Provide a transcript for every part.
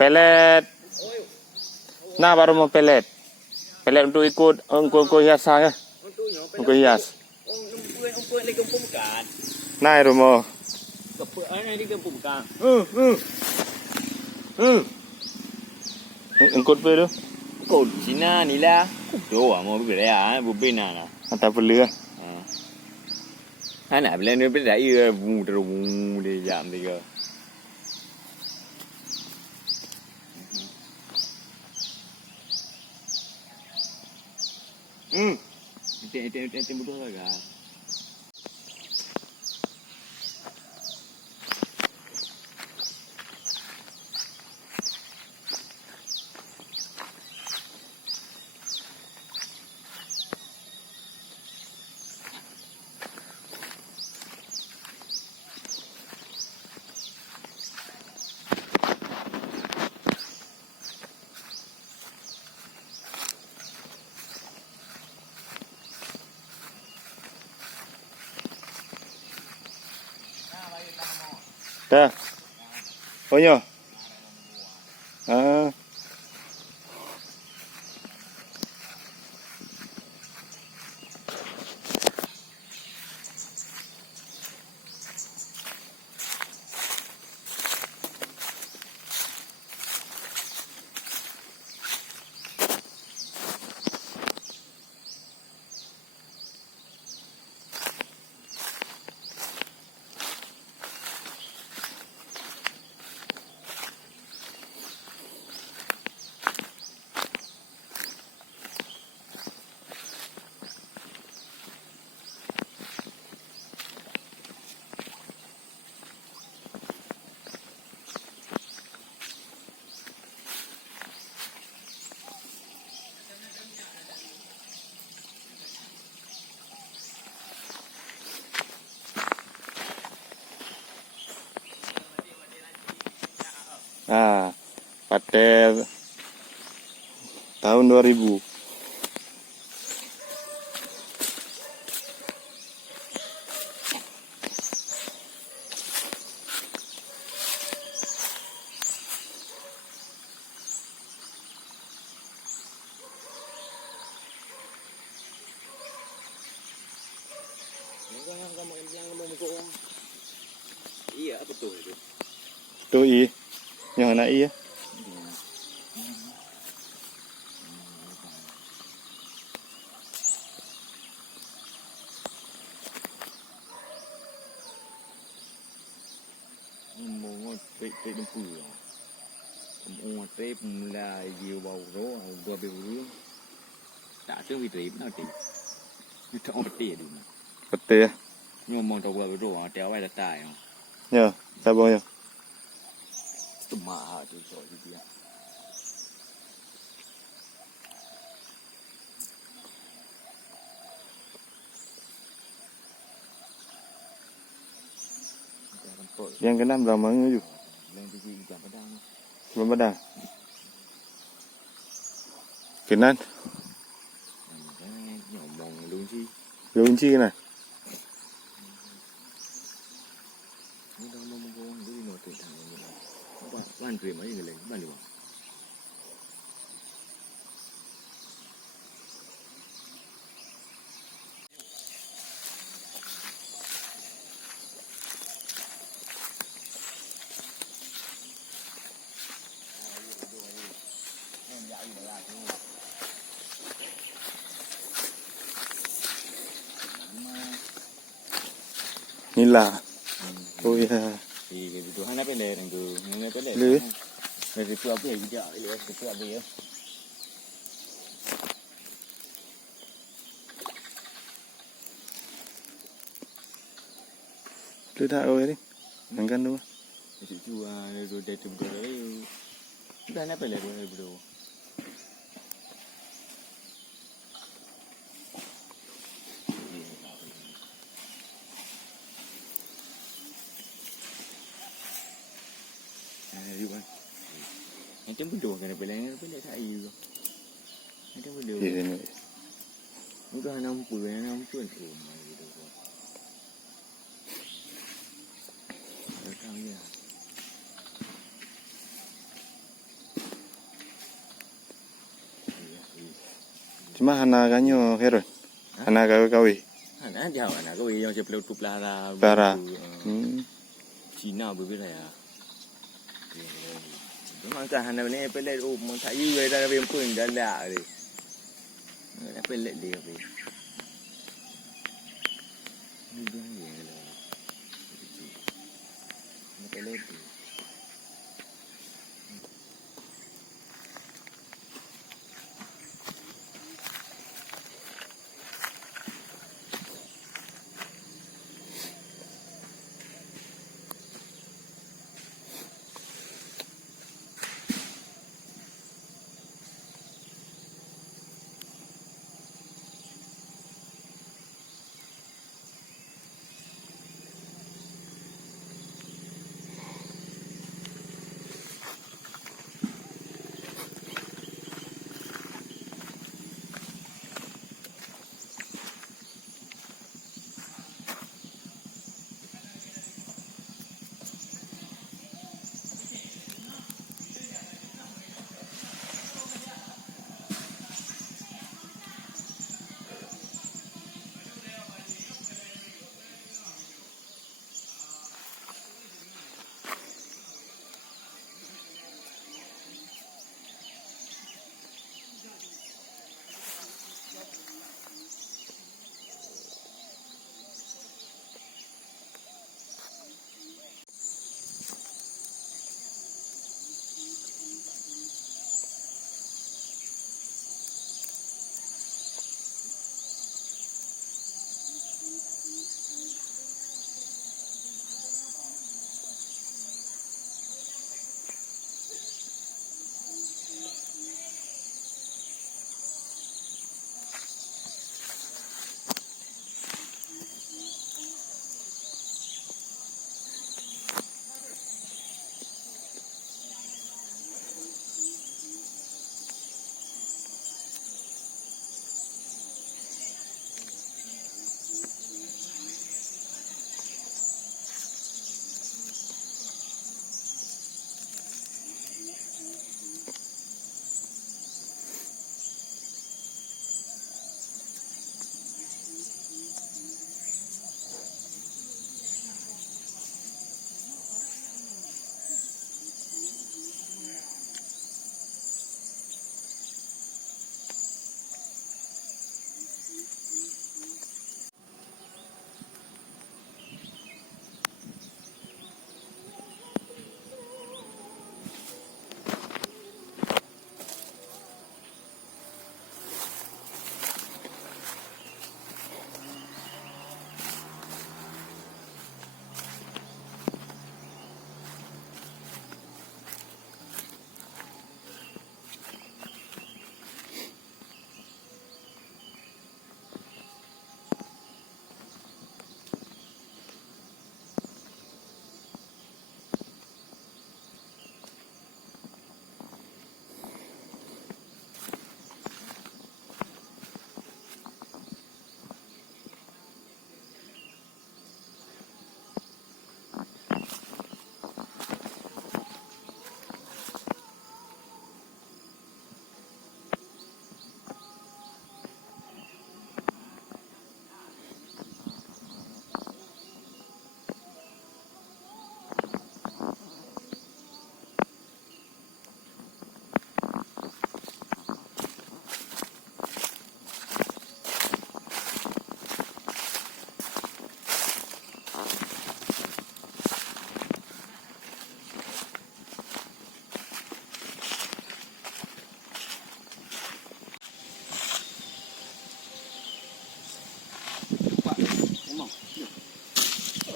Pelet. Nah baru mau pelet. Pelet untuk ikut ungkul hiasan ya. Ungkul hias. Ungkul lagi kampung kan. Nah itu mau. Kepuk di kampung kan. Ungkut pe tu. Kau Cina ni lah. Kau mau beli ya, beli nana. Atau beli ah. Anak beli ni beli dah terus dia jam tiga. Itu betul lah. Dah. Oh ya. Ah. Ah, pada tahun 2000. Iya betul itu. Tu i. Yang nak i ya. Mau trip dempul. Mau trip mula jiu bau ro, dua beru. Tak tu trip nanti. Kita orang peti tu. Betul ya. Ngomong tahu bau ro, tiap hari dah tahu. Ya, sabar ya. Semah tu soal dia. Yang kena berapa tu? Yang di jam padang. Berapa dah? Kenan? Ngomong lunci. Lunci kena? Ni dah mau ngomong dulu no tu tang ni. Ban prim aja ni ban ni. Inilah. Oh ya. Itu hanya pelek tu. Hanya pelek. Le. Dari tu apa dia? Itu apa ya? Tu dah oi ni. Angkan tu. Itu tu dari tu berapa? Dah hanya pelek tu. Macam bodoh kan pelek tak ayu. Macam bodoh. Iya ni. Mudah nampu gitu. Tahu ya. Cuma hana ganyo Herun. Hana gawe-gawe. Anak jauh anak kau yang saya perlu pelihara. Pelihara. Cina berbeza ya. Memang tak hana ni pelet mau tak you dah lebih pun dah dah ni. Dah pelet dia ni. Ni dia ni kalau. Ni pelet dia.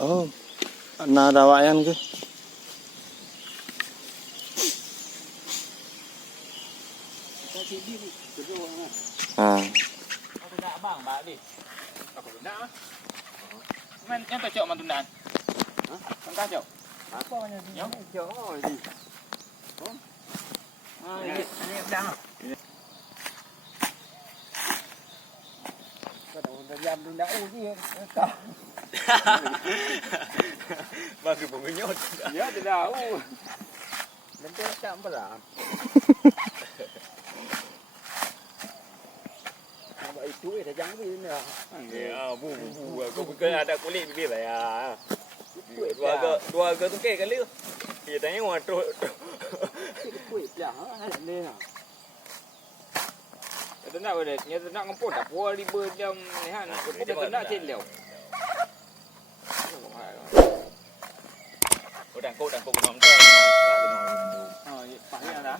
Oh, na dawayan ke? Ah. Aku nak abang bak ni. Apa nak ah? Man yang tak cok man tundan. Ha? Tangkah cok. Apa ni? Yo. Cok ni. Oh. Ah, ini pedang. Kalau dah jam tundan ni kau. Bagi pengenyot. Ya, dah tahu. Nanti tak berat. itu dah jangan ni lah. Bu ada kulit bibir lah ya. Dua tu ke kali. Dia tanya waktu. Kuih lah, ni lah. Tôi nak ada, nya tôi nak ngempot dah. Puan 5 jam ni han. Tôi nak cil leo. Đàn cô nằm to. Oh, vậy phải là đó.